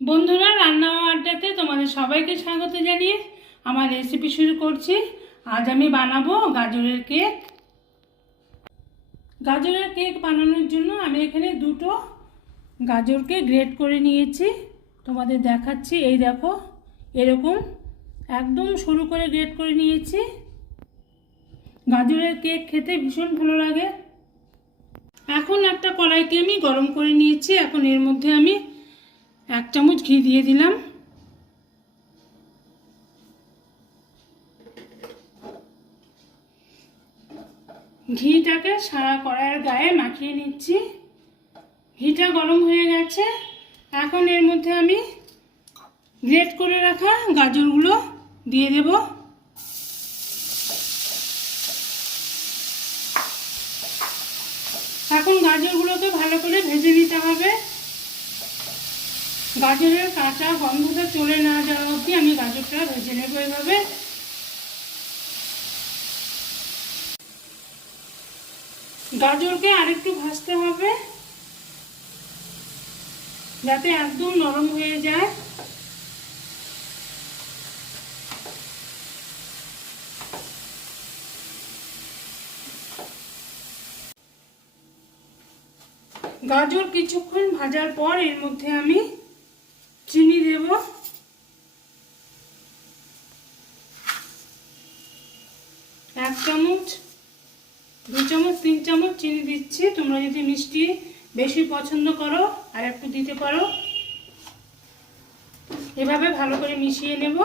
বন্ধুরা, রান্না ও আড্ডাতে তোমাদের সবাইকে স্বাগত জানিয়ে আমার রেসিপি শুরু করছি। আজ আমি বানাবো গাজরের কেক। গাজরের কেক বানানোর জন্য আমি এখানে দুটো গাজরকে গ্রেট করে নিয়েছি। তোমাদের দেখাচ্ছি, এই দেখো এরকম একদম সরু করে গ্রেট করে নিয়েছি। গাজরের কেক খেতে ভীষণ ভালো লাগে। এখন একটা কড়াইকে আমি গরম করে নিয়েছি। এখন এর মধ্যে আমি 1 চামচ ঘি দিয়ে দিলাম। ঘিটাকে সারা কড়াইয়ের গায়ে মাখিয়ে নিচ্ছি। ঘিটা গরম হয়ে গেছে। এখন এর মধ্যে আমি গ্রেট করে রাখা গাজরগুলো দিয়ে দেব। এখন গাজরগুলোকে ভালো করে ভেজে নিতে হবে। গাজরের কাঁচা গন্ধটা চলে না যাওয়া অবধি আমি গাজরটা ভেজে নেব। এভাবে গাজরকে আরেকটু ভাজতে হবে যাতে একদম নরম হয়ে যায়। গাজর কিছুক্ষণ ভাজার পর এর মধ্যে আমি চিনি দেব। 1 চামচ, 2 চামচ, 3 চামচ চিনি দিচ্ছি। তোমরা যদি মিষ্টি বেশি পছন্দ করো আর একটু দিতে পারো। এভাবে ভালো করে মিশিয়ে নেব।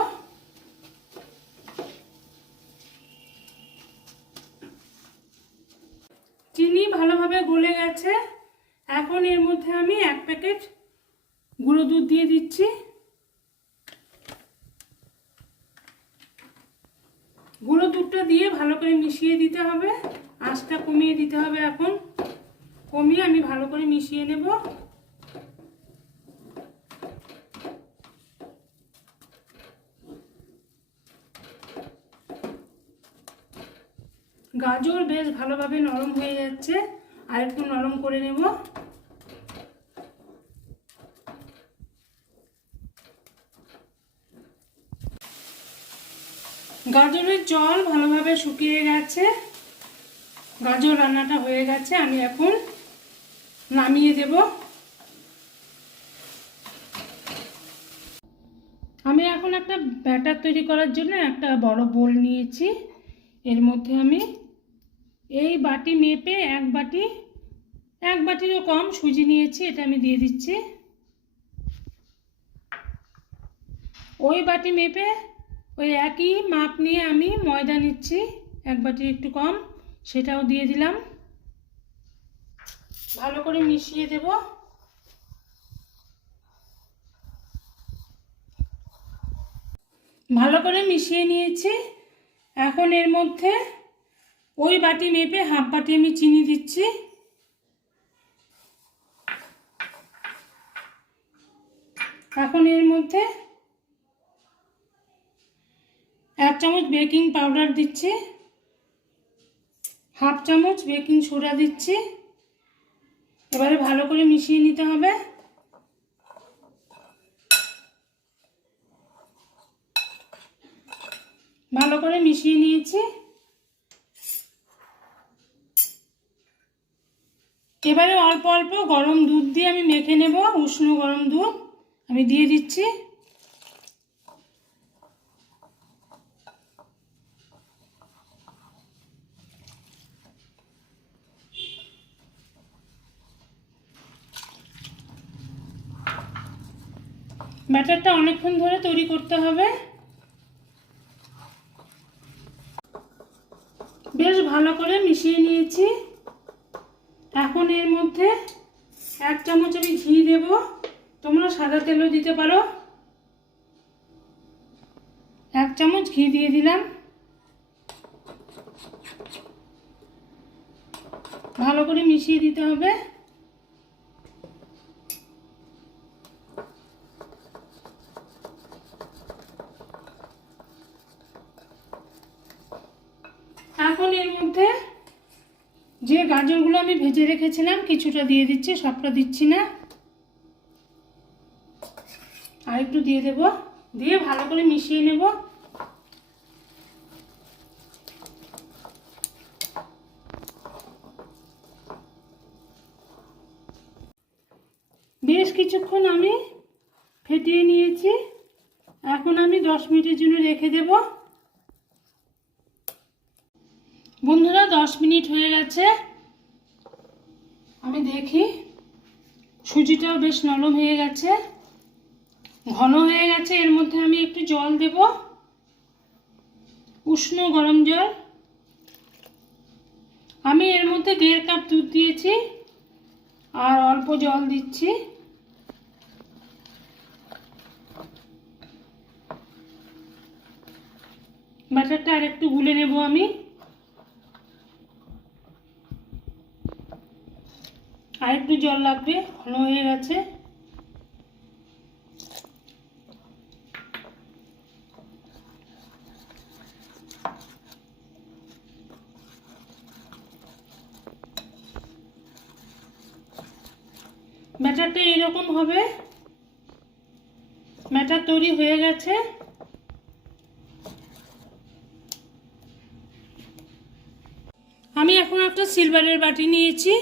চিনি ভালোভাবে গলে গেছে। এখন এর মধ্যে আমি 1 প্যাকেট গুঁড়ো দুধ দিয়ে দিচ্ছি। গুঁড়ো দুধটা দিয়ে ভালো করে মিশিয়ে দিতে হবে। আঁচটা কমিয়ে দিতে হবে। এখন কমিয়ে আমি ভালো করে মিশিয়ে নেব। গাজর বেশ ভালোভাবে নরম হয়ে যাচ্ছে, আর একটু নরম করে নেব। গাজরের জল ভালোভাবে শুকিয়ে গেছে। গাজর রান্নাটা হয়ে গেছে। আমি এখন নামিয়ে দেব। আমি এখন একটা ব্যাটার তৈরি করার জন্য একটা বড় বোল নিয়েছি। এর মধ্যে আমি এই বাটি মেপে এক বাটিরও কম সুজি নিয়েছি। এটা আমি দিয়ে দিচ্ছি। ওই বাটি মেপে ওই একই মাপ নিয়ে আমি ময়দা নিচ্ছি, 1 বাটির একটু কম, সেটাও দিয়ে দিলাম। ভালো করে মিশিয়ে দেব। ভালো করে মিশিয়ে নিয়েছি। এখন এর মধ্যে ওই বাটি মেপে হাফ বাটি আমি চিনি দিচ্ছি। এখন এর মধ্যে 1 চামচ বেকিং পাউডার দিচ্ছি, হাফ চামচ বেকিং সোডা দিচ্ছি। এবারে ভালো করে মিশিয়ে নিতে হবে। ভালো করে মিশিয়ে নিয়েছি। এবারে অল্প অল্প গরম দুধ দিয়ে আমি মেখে নেব। উষ্ণ গরম দুধ আমি দিয়ে দিচ্ছি। ব্যাটারটা অনেকক্ষণ ধরে তৈরি করতে হবে। বেশ ভালো করে মিশিয়ে নিয়েছি। এখন এর মধ্যে 1 চামচ আমি ঘি দেব। তোমরা সাদা তেলও দিতে পারো। 1 চামচ ঘি দিয়ে দিলাম। ভালো করে মিশিয়ে দিতে হবে। এখন এর মধ্যে যে গাজরগুলো আমি ভেজে রেখেছিলাম কিছুটা দিয়ে দিচ্ছি, সবটা দিচ্ছি না। আর একটু দিয়ে দেব, দিয়ে ভালো করে মিশিয়ে নেব। বেশ কিছুক্ষণ আমি ফেটিয়ে নিয়েছি। এখন আমি 10 মিনিটের জন্য রেখে দেব। বন্ধুরা 10 মিনিট হয়ে গেছে, আমি দেখি সুজিটাও বেশ নরম হয়ে গেছে, ঘন হয়ে গেছে। এর মধ্যে আমি একটু জল দেব, উষ্ণ গরম জল। আমি এর মধ্যে 1.5 কাপ দুধ দিয়েছি আর অল্প জল দিচ্ছি। ব্যাটারটা আর একটু গুলে নেব আমি। আর একটু জল লাগবে, ঘন হয়ে গেছে। ব্যাটারটা এইরকম হবে। ব্যাটার তৈরি হয়ে গেছে। আমি এখন একটা সিলভারের বাটি নিয়েছি,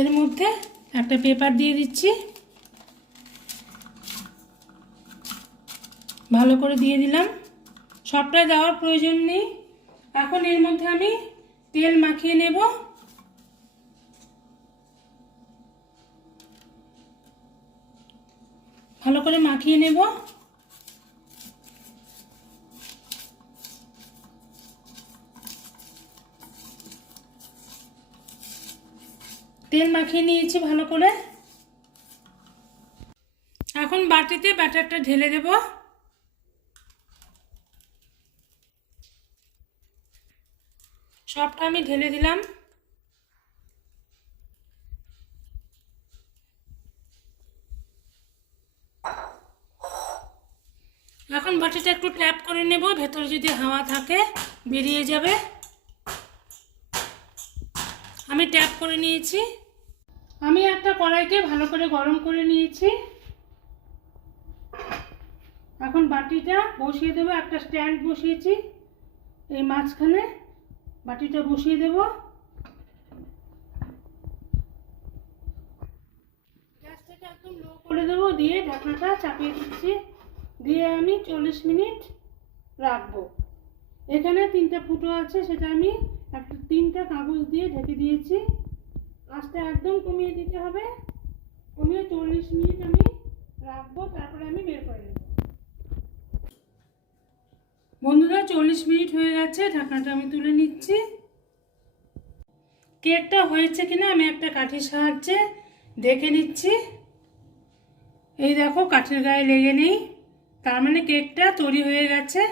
এর মধ্যে একটা পেপার দিয়ে দিচ্ছি, ভালো করে দিয়ে দিলাম। সবটা দেওয়ার প্রয়োজন নেই। এখন এর মধ্যে আমি তেল মাখিয়ে নেব। ভালো করে মাখিয়ে নেব। তেল মাখিয়ে নিয়েছি ভালো করে। এখন বাটিতে ব্যাটারটা ঢেলে দেব। সবটা আমি ঢেলে দিলাম। এখন বাটিটা একটু ট্যাপ করে নেব, ভেতরে যদি হাওয়া থাকে বেরিয়ে যাবে। আমি ট্যাপ করে নিয়েছি। আমি একটা কড়াইকে ভালো করে গরম করে নিয়েছি। এখন বাটিটা বসিয়ে দেবো, একটা স্ট্যান্ড বসিয়েছি এই মাঝখানে, বাটিটা বসিয়ে দেব। গ্যাসটাকে একদম লো করে দেবো, দিয়ে ঢাকনাটা চাপিয়ে দিচ্ছি, দিয়ে আমি 40 মিনিট রাখবো। এখানে 3টে ফুটো আছে, সেটা আমি একটা 3টা কাগজ দিয়ে ঢেকে দিয়েছি। আঁচটা একদম কমিয়ে দিতে হবে, কমিয়ে 40 মিনিট আমি রাখবো, তারপরে আমি বের করে নেব। বন্ধুরা 40 মিনিট হয়ে গেছে, ঢাকনাটা আমি তুলে নিচ্ছি। কেকটা হয়েছে কিনা আমি একটা কাঠির সাহায্যে দেখে নিচ্ছি। এই দেখো কাঠের গায়ে লেগে নেই, তার মানে কেকটা তৈরি হয়ে গেছে।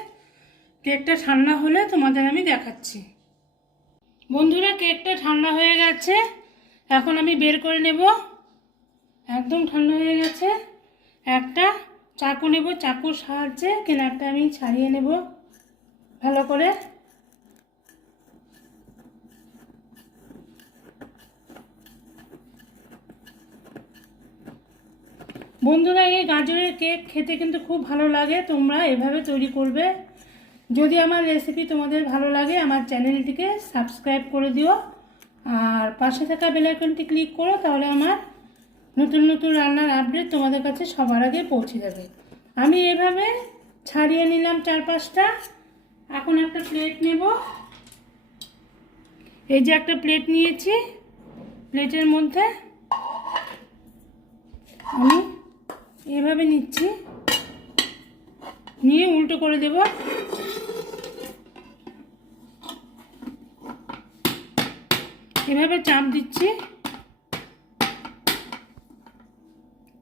কেকটা ঠান্ডা হলে তোমাদের আমি দেখাচ্ছি। বন্ধুরা কেকটা ঠান্ডা হয়ে গেছে, এখন আমি বের করে নেব। একদম ঠান্ডা হয়ে গেছে। একটা চাকু নেব, চাকুর সাহায্যে কেনারটা আমি ছাড়িয়ে নেব ভালো করে। বন্ধুরা এই গাজরের কেক খেতে কিন্তু খুব ভালো লাগে, তোমরা এভাবে তৈরি করবে। যদি আমার রেসিপি তোমাদের ভালো লাগে আমার চ্যানেলটিকে সাবস্ক্রাইব করে দিও, আর পাশে থাকা বেল আইকনটি ক্লিক করো, তাহলে আমার নতুন নতুন রান্নার আপডেট তোমাদের কাছে সবার আগে পৌঁছে যাবে। আমি এভাবে ছাড়িয়ে নিলাম 4-5টা। এখন একটা প্লেট নেব। এই যে একটা প্লেট নিয়েছি, প্লেটের মধ্যে আমি এভাবে নিচ্ছি, নিয়ে উল্টো করে দেব। এভাবে চাপ দিচ্ছি,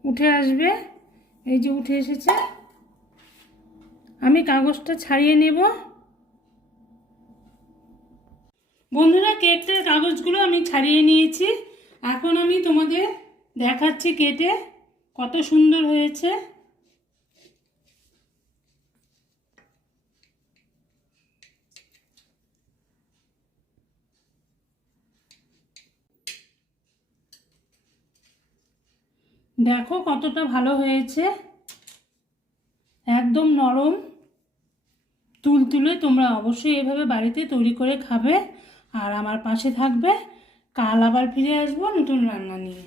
উঠে আসবে। এই যে উঠে এসেছে। আমি কাগজটা ছাড়িয়ে নেব। বন্ধুরা কেকটার কাগজগুলো আমি ছাড়িয়ে নিয়েছি। এখন আমি তোমাদের দেখাচ্ছি কেটে কত সুন্দর হয়েছে। দেখো কতটা ভালো হয়েছে, একদম নরম তুলতুলে। তোমরা অবশ্যই এভাবে বাড়িতে তৈরি করে খাবে আর আমার পাশে থাকবে। কাল আবার ফিরে আসবো নতুন রান্না নিয়ে।